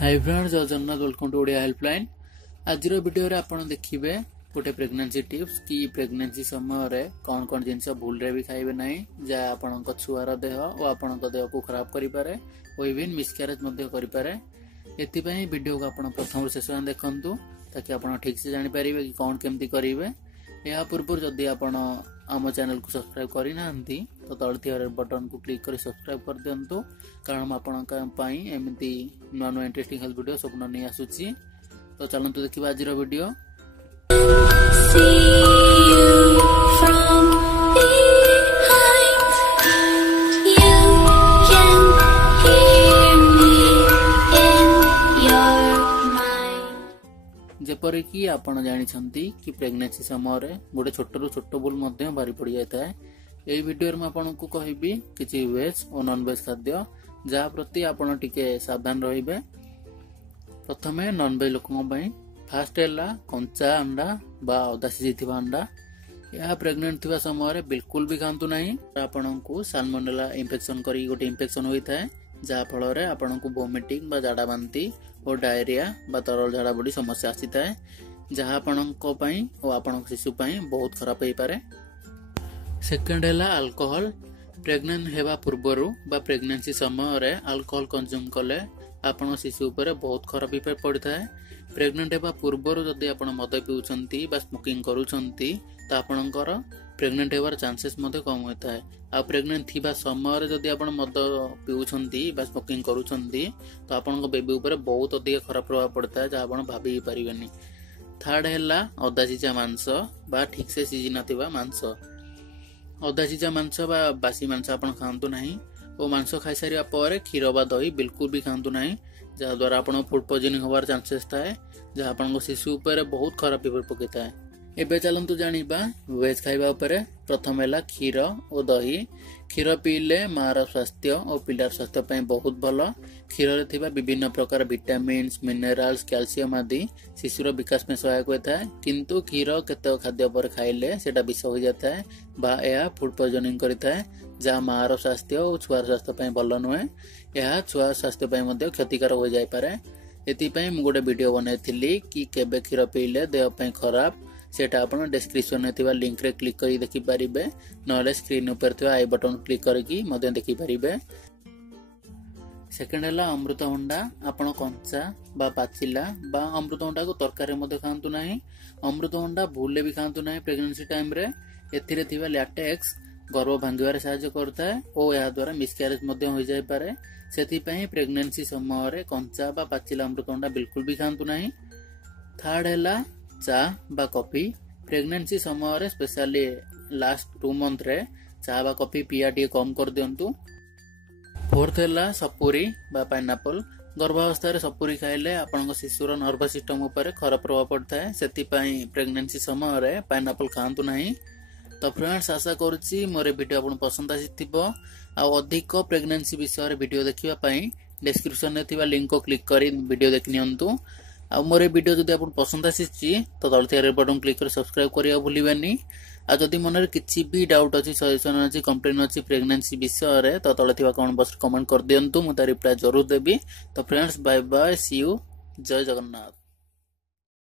हाय friends, जय Jagannath. Welcome to Odia helpline. आज वीडियो रे आपण देखिबे गोटे प्रेगनेंसी टिप्स कि प्रेगनेंसी समय रे कौन कौन जिनस भूल रे भी खाइबे नाही जा आपनक छुआर देह और आपनक देह को खराब करि पारे और इवन मिसकैरेज मध्य करि पारे। एति पई वीडियो को आपण प्रथम शेष देखंतु ताकि आपण ठीक से जानि परिबे कि कौन केमती करिवे। या पूर्व जदि आपण आम चैनल को सब्सक्राइब करि नांती तो तळ थिया रेड बटन को क्लिक करी सब्सक्राइब कर दियंतु, कारण आपनक पई एमिति नुआ नुआ इंटरेस्टिंग हेल्थ वीडियो सब नै आसुची। तो चलंतु देखिबा आज वीडियो। जेपरि कि आपण जानिछंती कि प्रेगनेंसी समय रे गोटे छोटरू छोट भूल मध्य भारी पड़ी जाता है। एई वीडियो में आपण को कहिबी किछि वेज और नॉन वेज खाद्य जा प्रति आपण टिके सावधान रहिबे। प्रथमे नॉन वेज लोकन पई फास्ट हैला कंचा अंडा बा अदा सिझिथिबा अंडा। या प्रेग्नेंट थिबा समय रे बिल्कुल भी खांतु नाही। आपण को साल्मोनेला इन्फेक्शन करी गोटे इन्फेक्शन होई थाए जा फल रे आपण को वोमिटिंग बा झाड़ा बांती और डायरिया बा तरल झाड़ा बड़ी समस्या आसी थाए, जहा आपणक पई और आपणक शिशु पई बहुत खराब होई पारे। सेकंड हैला अल्कोहल। प्रेग्नेंट हेबा पूर्वरु बा प्रेग्नेंसी समय रे अल्कोहल कंज्यूम कले आपण शिशु ऊपर बहुत खराब इफेक्ट पड़ता है। प्रेग्नेंट हेबा पूर्वरु जदि आपण मद पिउछंती बा स्मोकिंग करूछंती तो आपणकर प्रेग्नेंट हेबार चांसेस मते कम होता है। आ प्रेग्नेंट थिबा समय रे जदि आपण मद पिउछंती बा स्मोकिंग करूछंती तो आपणक बेबी ऊपर बहुत अधिक खराब प्रभाव पड़ता है, जा आपण भाबी परिबेनी। थर्ड हैला अदा सिझा मांस बा ठीक से सिझी नथिबा मांस। अदा सिझा मांस बा बासी मांस आपण खांतु नाही और मांस खाई सारिया पर क्षीर बा दही बिल्कुल भी खांतु नाही, जा द्वारा आपण फूड पॉइजनिंग होवार चांसेस थाए, जा आपण शिशु ऊपर बहुत खराब इफेक्ट पकेता है। एबे चलंतु जानिबा वेज खाइबा ऊपर। प्रथम हैला क्षीर और दही। क्षीर पीले मार स्वास्थ्य और पिलार स्वास्थ्य पई बहुत भलो। क्षीर रे थिबा विभिन्न प्रकार विटामिन्स, मिनरल्स, कैल्शियम आदि शिशुर विकास में सहायक होता है, किंतु क्षीर केते खाद्य पर खाइले सेटा विष हो जाता है बा या फूड पॉइजनिंग करता है, जहाँ मार स्वास्थ्य और छुआर स्वास्थ्य पई भलो नुहे। यह छुआ स्वास्थ्य पई मध्ये क्षतिकारक हो जाय पारे। एति पई मु गोटे वीडियो बनैथिली कि केबे क्षीर पीले देह पई खराब, सेटा आपण डिस्क्रिप्शन में थिबा लिंक रे क्लिक करी देखि परिबे, नले स्क्रीन ऊपर थिबा आई बटन क्लिक करके मध्ये देखि परिबे। सेकंड हैला अमृतभंडा। आपण कंचा बा पाचिला बा अमृतभंडा को तरकारी मध्ये खांतु नाही। अमृतभंडा भूले भी खांतु नाही प्रेगनेंसी टाइम रे। एथिरे थिबा लैटेक्स गर्भ भांगिबार सहायता करता है और या द्वारा मिसकैरेज मध्ये हो जाय पारे। सेति पई प्रेगनेंसी समय रे कंचा बा पाचिला अमृतभंडा बिल्कुल भी खांतु नाही। थर्ड हैला चा बा कॉफी। प्रेगनेंसी समय रे स्पेशली लास्ट 2 मंथ रे चा बा कॉफी पिया टी कम कर दियंतु। फोर्थ हैला सपुरी बा पाइनएप्पल। गर्भावस्था रे सपुरी खाइले आपन शिशुर नर्वस सिस्टम ऊपर खराब प्रभाव पड़ता है, सेति पई प्रेगनेंसी समय रे पाइनएप्पल खांतु नाही। तो फ्रेंड्स, आशा करूची मोर वीडियो आपन पसंद आसीथिबो। आ अधिक प्रेगनेंसी विषय रे वीडियो देखिबा पई डिस्क्रिप्शन में थिबा लिंक को क्लिक करी वीडियो देखनियंतु। आ मोर वीडियो जदि आपन पसंद आसीची तो तळ थिया रेड बटन क्लिक कर सब्सक्राइब करिया भूलिबेनी। आ जदि मनरे किछि भी डाउट अछि, सजेशन अछि, कंप्लेन अछि प्रेगनेंसी विषय रे तो तळ थिबा कमेंट बॉक्स रे कमेंट कर दियंतु, मु ता रिप्लाई जरूर देबी। तो friends, bye bye, see you, जय जगन्नाथ।